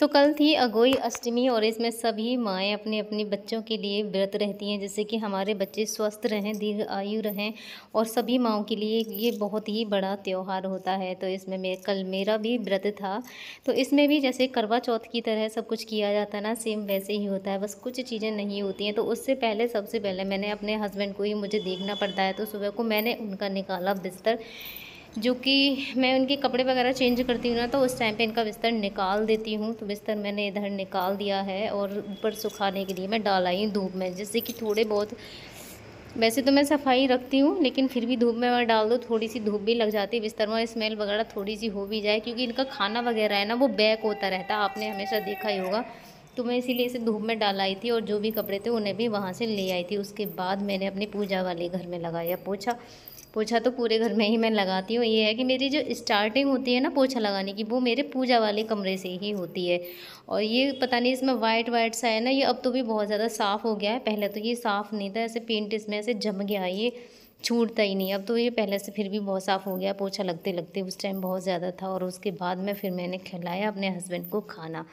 तो कल थी अगोई अष्टमी और इसमें सभी माएँ अपने अपने बच्चों के लिए व्रत रहती हैं, जिससे कि हमारे बच्चे स्वस्थ रहें, दीर्घ आयु रहें। और सभी माँओं के लिए ये बहुत ही बड़ा त्यौहार होता है। तो इसमें कल मेरा भी व्रत था। तो इसमें भी जैसे करवा चौथ की तरह सब कुछ किया जाता है ना, सेम वैसे ही होता है, बस कुछ चीज़ें नहीं होती हैं। तो उससे पहले सबसे पहले मैंने अपने हस्बैंड को ही मुझे देखना पड़ता है। तो सुबह को मैंने उनका निकाला बिस्तर, जो कि मैं उनके कपड़े वगैरह चेंज करती हूँ ना, तो उस टाइम पे इनका बिस्तर निकाल देती हूँ। तो बिस्तर मैंने इधर निकाल दिया है और ऊपर सुखाने के लिए मैं डाल आई हूँ धूप में, जिससे कि थोड़े बहुत, वैसे तो मैं सफाई रखती हूँ लेकिन फिर भी धूप में मैं डाल दूँ, थोड़ी सी धूप भी लग जाती है बिस्तर में, स्मेल वगैरह थोड़ी सी हो भी जाए, क्योंकि इनका खाना वगैरह है ना वो बैक होता रहता है, आपने हमेशा देखा ही होगा। तो मैं इसीलिए इसे धूप में डाल आई थी और जो भी कपड़े थे उन्हें भी वहाँ से ले आई थी। उसके बाद मैंने अपनी पूजा वाले घर में लगाया पोछा। पोछा तो पूरे घर में ही मैं लगाती हूँ। ये है कि मेरी जो स्टार्टिंग होती है ना पोछा लगाने की, वो मेरे पूजा वाले कमरे से ही होती है। और ये पता नहीं इसमें वाइट वाइट सा है ना, ये अब तो भी बहुत ज़्यादा साफ़ हो गया है। पहले तो ये साफ़ नहीं था, ऐसे पेंट इसमें ऐसे जम गया, ये छूटता ही नहीं। अब तो ये पहले से फिर भी बहुत साफ़ हो गया, पोछा लगते लगते उस टाइम बहुत ज़्यादा था। और उसके बाद में फिर मैंने खिलाया अपने हस्बैंड को खाना।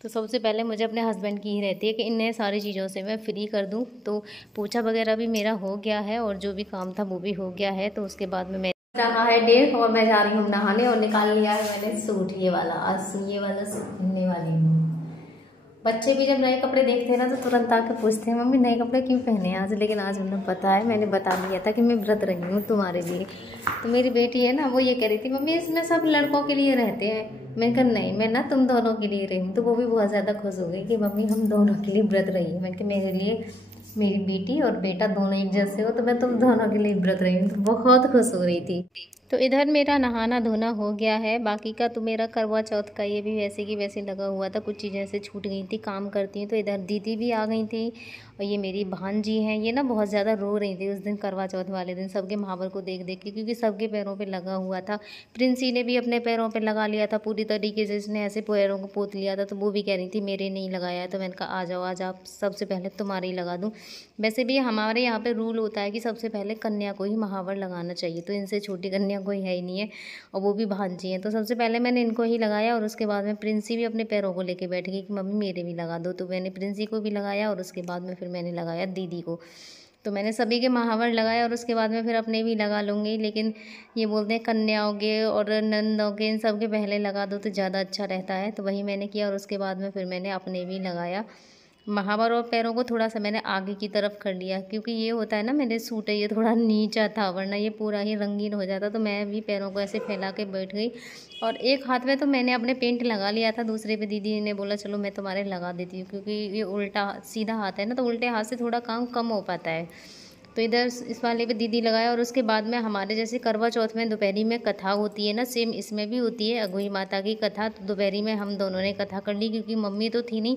तो सबसे पहले मुझे अपने हस्बैंड की ही रहती है कि इन्हें सारी चीज़ों से मैं फ्री कर दूं। तो पोछा वगैरह भी मेरा हो गया है और जो भी काम था वो भी हो गया है। तो उसके बाद में मैं रहा है डेढ़ और मैं जा रही हूँ नहाने, और निकाल लिया है मैंने सूट ये वाला। आज ये वाला सूट पहनने वाली हूँ। बच्चे भी जब नए कपड़े देखते हैं ना तो तुरंत आके पूछते हैं मम्मी नए कपड़े क्यों पहने आज। लेकिन आज उन्हें पता है, मैंने बता दिया था कि मैं व्रत रही हूँ तुम्हारे लिए। तो मेरी बेटी है ना, वो ये कह रही थी मम्मी इसमें सब लड़कों के लिए रहते हैं। मैं कहा नहीं, मैं ना तुम दोनों के लिए रही हूँ। तो वो भी बहुत ज़्यादा खुश हो गई कि मम्मी हम दोनों के लिए व्रत रही है। मैं कि मेरे लिए मेरी बेटी और बेटा दोनों एक जैसे हो, तो मैं तुम दोनों के लिए व्रत रही हूँ। तो बहुत खुश हो रही थी। तो इधर मेरा नहाना धोना हो गया है। बाकी का तो मेरा करवा चौथ का ये भी वैसे की वैसे लगा हुआ था, कुछ चीज़ें ऐसे छूट गई थी काम करती हैं। तो इधर दीदी भी आ गई थी और ये मेरी भांजी हैं, ये ना बहुत ज़्यादा रो रही थी उस दिन करवा चौथ वाले दिन सबके महावर को देख देख के, क्योंकि सबके पैरों पे लगा हुआ था। प्रिंसी ने भी अपने पैरों पे लगा लिया था पूरी तरीके से, इसने ऐसे पैरों को पोत लिया था। तो वो भी कह रही थी मेरे नहीं लगाया है। तो मैंने कहा आ जाओ आज आप सबसे पहले तुम्हारे ही लगा दूँ। वैसे भी हमारे यहाँ पे रूल होता है कि सबसे पहले कन्या को ही महावर लगाना चाहिए, तो इनसे छोटी कन्या कोई है ही नहीं है और वो भी भांजी हैं। तो सबसे पहले मैंने इनको ही लगाया और उसके बाद में प्रिंसी भी अपने पैरों को लेके बैठ गई कि मम्मी मेरे भी लगा दो। तो मैंने प्रिंसी को भी लगाया और उसके बाद में फिर मैंने लगाया दीदी को। तो मैंने सभी के महावर लगाया और उसके बाद में फिर अपने भी लगा लूँगी। लेकिन ये बोलते हैं कन्याओं के और नंदों के इन सब के पहले लगा दो तो ज़्यादा अच्छा रहता है। तो वही मैंने किया और उसके बाद में फिर मैंने अपने भी लगाया महावर। और पैरों को थोड़ा सा मैंने आगे की तरफ कर लिया, क्योंकि ये होता है ना मेरे सूट है ये थोड़ा नीचा था, वरना ये पूरा ही रंगीन हो जाता। तो मैं भी पैरों को ऐसे फैला के बैठ गई और एक हाथ में तो मैंने अपने पेंट लगा लिया था, दूसरे पे दीदी ने बोला चलो मैं तुम्हारे लगा देती हूँ, क्योंकि ये उल्टा सीधा हाथ है ना, तो उल्टे हाथ से थोड़ा काम कम हो पाता है। तो इधर इस वाले पे दीदी लगाया। और उसके बाद में हमारे जैसे करवा चौथ में दोपहरी में कथा होती है ना, सेम इसमें भी होती है अगोई माता की कथा। तो दोपहरी में हम दोनों ने कथा कर ली, क्योंकि मम्मी तो थी नहीं,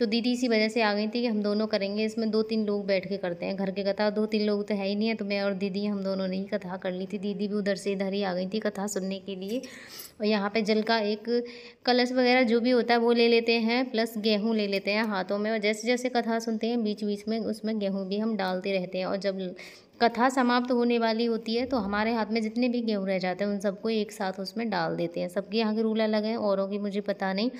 तो दीदी इसी वजह से आ गई थी कि हम दोनों करेंगे। इसमें 2-3 लोग बैठ के करते हैं घर के कथा, 2-3 लोग तो है ही नहीं है। तो मैं और दीदी हम दोनों ने ही कथा कर ली थी। दीदी भी उधर से इधर ही आ गई थी कथा सुनने के लिए। और यहाँ पे जल का एक कलश वगैरह जो भी होता है वो ले लेते हैं, प्लस गेहूँ ले लेते हैं हाथों में। और जैसे जैसे कथा सुनते हैं बीच बीच में उसमें गेहूँ भी हम डालते रहते हैं। और जब कथा समाप्त होने वाली होती है तो हमारे हाथ में जितने भी गेहूँ रह जाते हैं उन सबको एक साथ उसमें डाल देते हैं। सबके यहाँ के रूल अलग हैं, औरों की मुझे पता नहीं।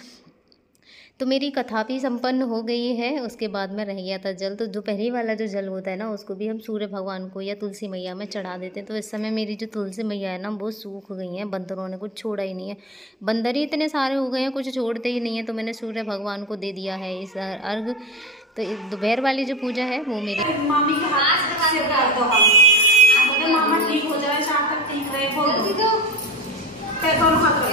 तो मेरी कथा भी संपन्न हो गई है। उसके बाद में रह गया था जल। तो दोपहरी वाला जो जल होता है ना उसको भी हम सूर्य भगवान को या तुलसी मैया में चढ़ा देते हैं। तो इस समय मेरी जो तुलसी मैया है ना वो सूख गई हैं, बंदरों ने कुछ छोड़ा ही नहीं है। बंदर ही इतने सारे हो गए हैं, कुछ छोड़ते ही नहीं है। तो मैंने सूर्य भगवान को दे दिया है इस अर्घ। तो दोपहर वाली जो पूजा है वो मेरी मामी के हाथ से मामा ठीक हो जाए, शाम तक ठीक रहे, बोल दो दोनों हाथ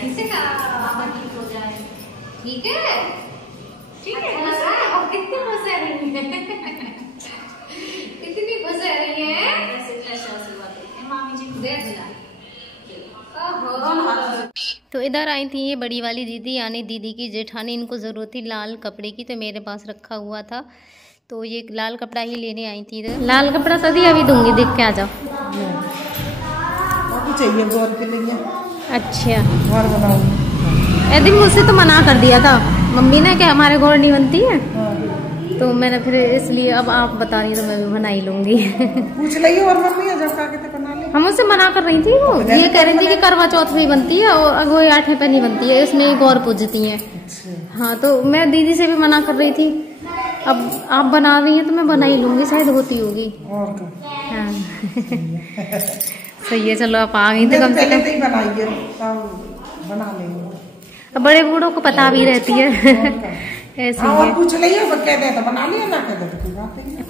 ऐसे का मामा ठीक हो जाए। ठीक है ठीक है। और कितनी खुश रही है, कितनी खुश रही है। मामी जी को दे दिला। तो इधर आई थी ये बड़ी वाली दीदी, यानी दीदी की जेठानी। इनको ज़रूरत थी लाल कपड़े की, तो मेरे पास रखा हुआ था तो ये लाल कपड़ा ही लेने आई थी। इधर लाल कपड़ा तो दी अभी दूंगी, देख के आ जाओ। चाहिए गौर के लिए। अच्छा गौर बनाऊंगी। यदि मुझसे तो मना कर दिया था मम्मी ने कि हमारे गौर नहीं बनती है। तो मैंने फिर इसलिए अब आप बता रही तो मैं भी बना ही लूँगी। पूछ लियो और मम्मी जब का के बना ले। हम उससे मना कर रही थी, वो ये कह रही थी कि करवा चौथ में ही बनती है और अगोई आठवें पे नहीं बनती है, इसमें एक और पूजती है। हाँ तो मैं दीदी से भी मना कर रही थी, अब आप बना रही हैं तो मैं बना ही लूंगी, शायद होती होगी। हाँ सही है, चलो आप आ गई तो कम से कम बना लेंगे। अब बड़े बूढ़ों को पता भी रहती है ऐसे ही है। पूछ लिया तो बना लिया, ना कह दे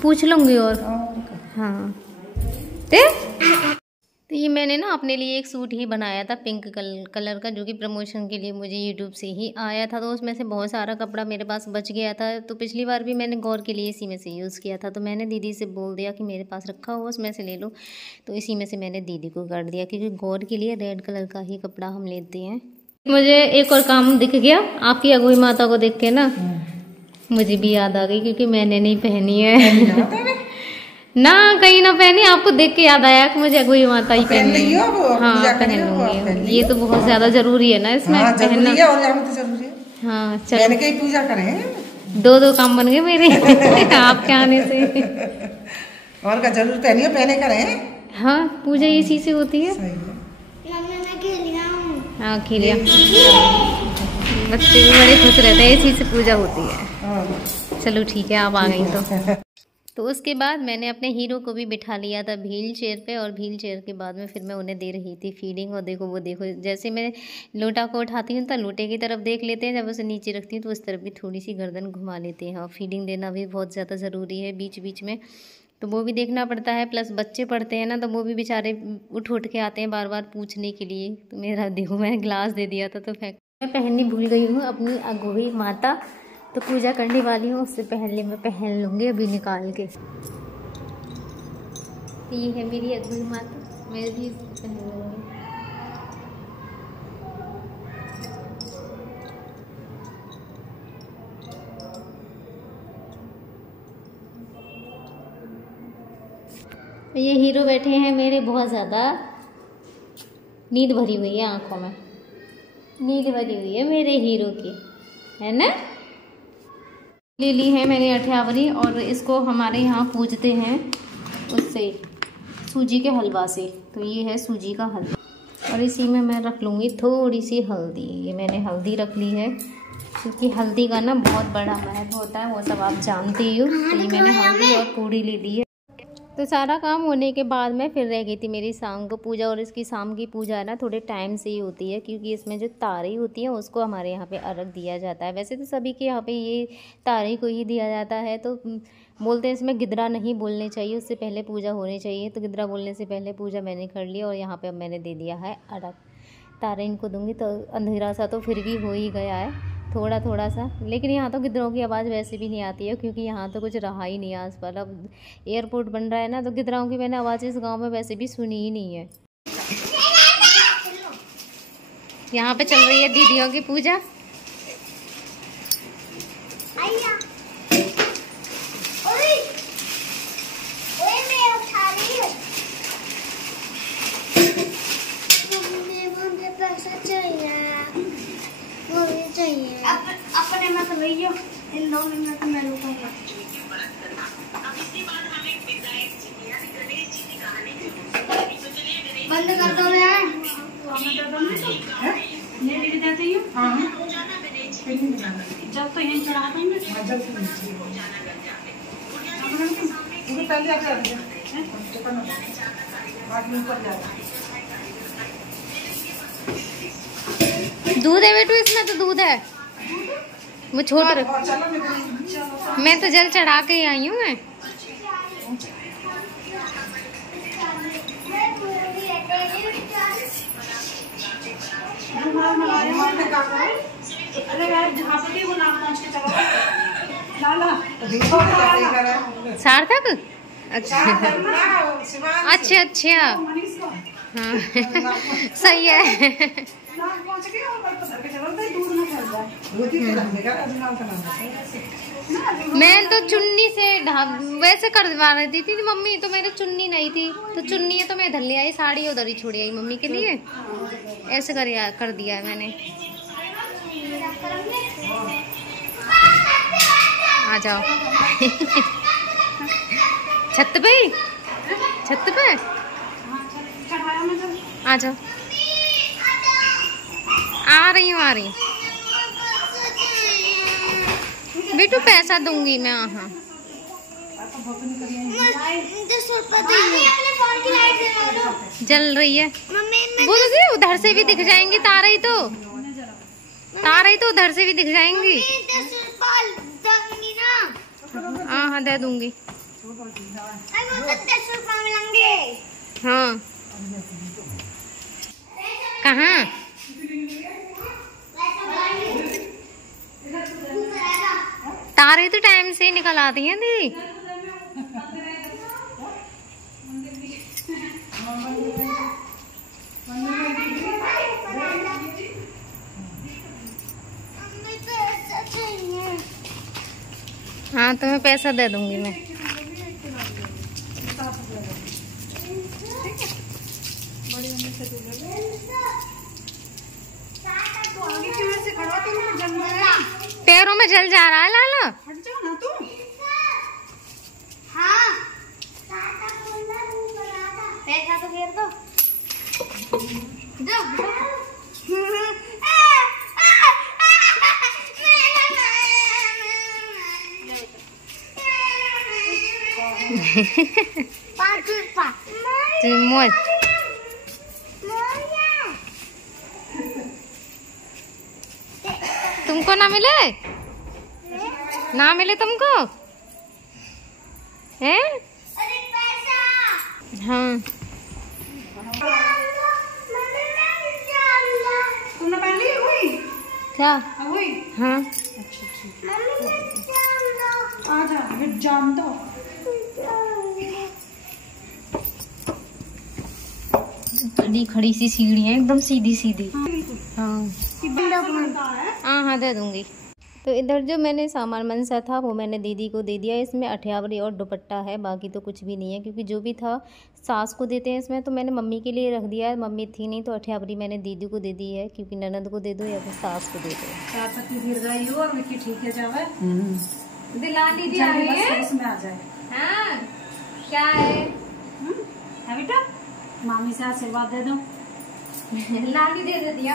पूछ लूंगी। और हाँ तो ये मैंने ना अपने लिए एक सूट ही बनाया था पिंक कलर का, जो कि प्रमोशन के लिए मुझे यूट्यूब से ही आया था। तो उसमें से बहुत सारा कपड़ा मेरे पास बच गया था, तो पिछली बार भी मैंने गौर के लिए इसी में से यूज़ किया था। तो मैंने दीदी से बोल दिया कि मेरे पास रखा हो उसमें से ले लो, तो इसी में से मैंने दीदी को कर दिया, क्योंकि गौर के लिए रेड कलर का ही कपड़ा हम लेते हैं। मुझे एक और काम दिख गया आपकी अगुई माता को देख के ना, मुझे भी याद आ गई, क्योंकि मैंने नहीं पहनी है ना, कहीं ना पहनी, आपको देख के याद आया कि मुझे अगुई माता ही पहनी है। हाँ पहन लूंगी, ये तो बहुत ज्यादा जरूरी है ना इसमें पहनना। हाँ चलो पूजा करें, दो काम बन गए मेरे आपके आने से। और का जरूर पहनियो, पहने करें। हाँ पूजा इसी से होती है। हाँ खिलिया, बच्चे भी बड़े खुश रहते हैं, इसी से पूजा होती है। चलो ठीक है, आप आ गई तो उसके बाद मैंने अपने हीरो को भी बिठा लिया था व्हील चेयर पे, और व्हील चेयर के बाद में फिर मैं उन्हें दे रही थी फीडिंग। और देखो वो देखो, जैसे मैं लोटा को उठाती हूँ तो लोटे की तरफ देख लेते हैं, जब उसे नीचे रखती हूँ तो उस तरफ भी थोड़ी सी गर्दन घुमा लेते हैं। और फीडिंग देना भी बहुत ज़्यादा ज़रूरी है बीच बीच में, तो वो भी देखना पड़ता है। प्लस बच्चे पढ़ते हैं ना, तो वो भी बेचारे उठ के आते हैं बार बार पूछने के लिए। तो मेरा देखो मैंने ग्लास दे दिया था तो फेंक। मैं पहननी भूल गई हूँ अपनी अगुई माता, तो पूजा करने वाली हूँ, उससे पहले मैं पहन लूँगी अभी निकाल के। तो ये है मेरी अगुई माता, मैं भी पहन लूँगी। ये हीरो बैठे हैं मेरे, बहुत ज़्यादा नींद भरी हुई है आंखों में, नींद भरी हुई है मेरे हीरो की, है ना। ले ली है मैंने अठयावरी, और इसको हमारे यहाँ पूजते हैं उससे, सूजी के हलवा से। तो ये है सूजी का हलवा, और इसी में मैं रख लूँगी थोड़ी सी हल्दी। ये मैंने हल्दी रख ली है, क्योंकि हल्दी का ना बहुत बड़ा महत्व होता है, वो सब आप जानते ही हो। तो ये मैंने हल्दी और पूड़ी ले ली है। तो सारा काम होने के बाद में फिर रह गई थी मेरी शाम को पूजा। और इसकी शाम की पूजा है ना थोड़े टाइम से ही होती है, क्योंकि इसमें जो तारी होती है उसको हमारे यहाँ पे अर्घ दिया जाता है। वैसे तो सभी के यहाँ पे ये तारी को ही दिया जाता है। तो बोलते हैं इसमें गिद्रा नहीं बोलने चाहिए, उससे पहले पूजा होनी चाहिए। तो गिद्रा बोलने से पहले पूजा मैंने कर ली, और यहाँ पर अब मैंने दे दिया है अर्घ। तारे इनको दूँगी, तो अंधेरा सा तो फिर भी हो ही गया है थोड़ा थोड़ा सा, लेकिन यहाँ तो गिद्धरों की आवाज़ वैसे भी नहीं आती है, क्योंकि यहाँ तो कुछ रहा ही नहीं आस पास। अब एयरपोर्ट बन रहा है ना, तो गिद्धरों की मैंने आवाज़ इस गांव में वैसे भी सुनी ही नहीं है। यहाँ पे चल रही है दीदियों की पूजा। अपने में कर रही हो, इन 2 मिनट में रुकूंगा। बंद कर दो यार, ये भी देती हूँ। जब तो यहीं चढ़ा देंगे, दूध है बेटू, इसमें तो दूध है, वो छोटा। मैं तो जल चढ़ा के ही आई हूँ मैं। सार्थक, अच्छा अच्छा अच्छा, हाँ सही है। मैं तो चुन्नी से वैसे करवा रही थी मम्मी, तो मेरे चुन्नी नहीं थी, तो चुन्नी है तो मैं इधर ले आई, साड़ी उधर ही छोड़ी आई मम्मी के लिए। ऐसे कर दिया है मैंने। आ जाओ छत पे आ जाओ। आ रही हूँ, आ रही हूँ बेटू, पैसा दूंगी मैं। हाँ जल रही है वो, तो उधर से भी दिख जाएंगी तारे, तो तारे तो उधर से भी दिख जाएंगी। हाँ हाँ दे दूंगी। हाँ कहाँ? तारे तो टाइम से ही निकल आती हैं दी। हाँ तुम्हें पैसा दे दूंगी मैं। पैरों में जल जा रहा है लाला। हट जाओ ना तू। हाँ पैसा तो फेर दो। तुमको ना मिले, ना मिले तुमको हैं? हाँ तुमने पहन ली हुई क्या? हुई? हाँ आ जा, फिर जान दो। खड़ी खड़ी सी सीढ़ियाँ एकदम सीधी सीधी। हाँ हाँ हाँ दे दूंगी। तो इधर जो मैंने सामान मनसा था वो मैंने दीदी को दे दिया। इसमें अठियावरी और दुपट्टा है, बाकी तो कुछ भी नहीं है, क्योंकि जो भी था सास को देते हैं इसमें, तो मैंने मम्मी के लिए रख दिया है। मम्मी थी नहीं तो अठियावरी मैंने दीदी को दे दी है, क्योंकि ननद को दे दो या फिर सास को दे दो। चार पत्ती गिर गई हो और मिट्टी ठीक है जावे। दिला दीजिए आ रही है उसमें आ जाए। हाँ क्या है बेटा, मामी से आशीर्वाद दे दो। लाली दे देती है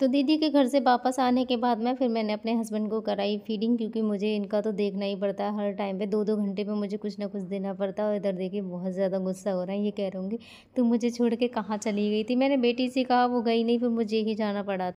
तो दीदी के घर से वापस आने के बाद में फिर मैंने अपने हस्बैंड को कराई फीडिंग, क्योंकि मुझे इनका तो देखना ही पड़ता है हर टाइम पे। 2-2 घंटे पे मुझे कुछ ना कुछ देना पड़ता है। और इधर देखिए बहुत ज़्यादा गुस्सा हो रहा है, ये कह रहे होंगे तुम मुझे छोड़ के कहाँ चली गई थी। मैंने बेटी से कहा, वो गई नहीं, फिर मुझे ही जाना पड़ा।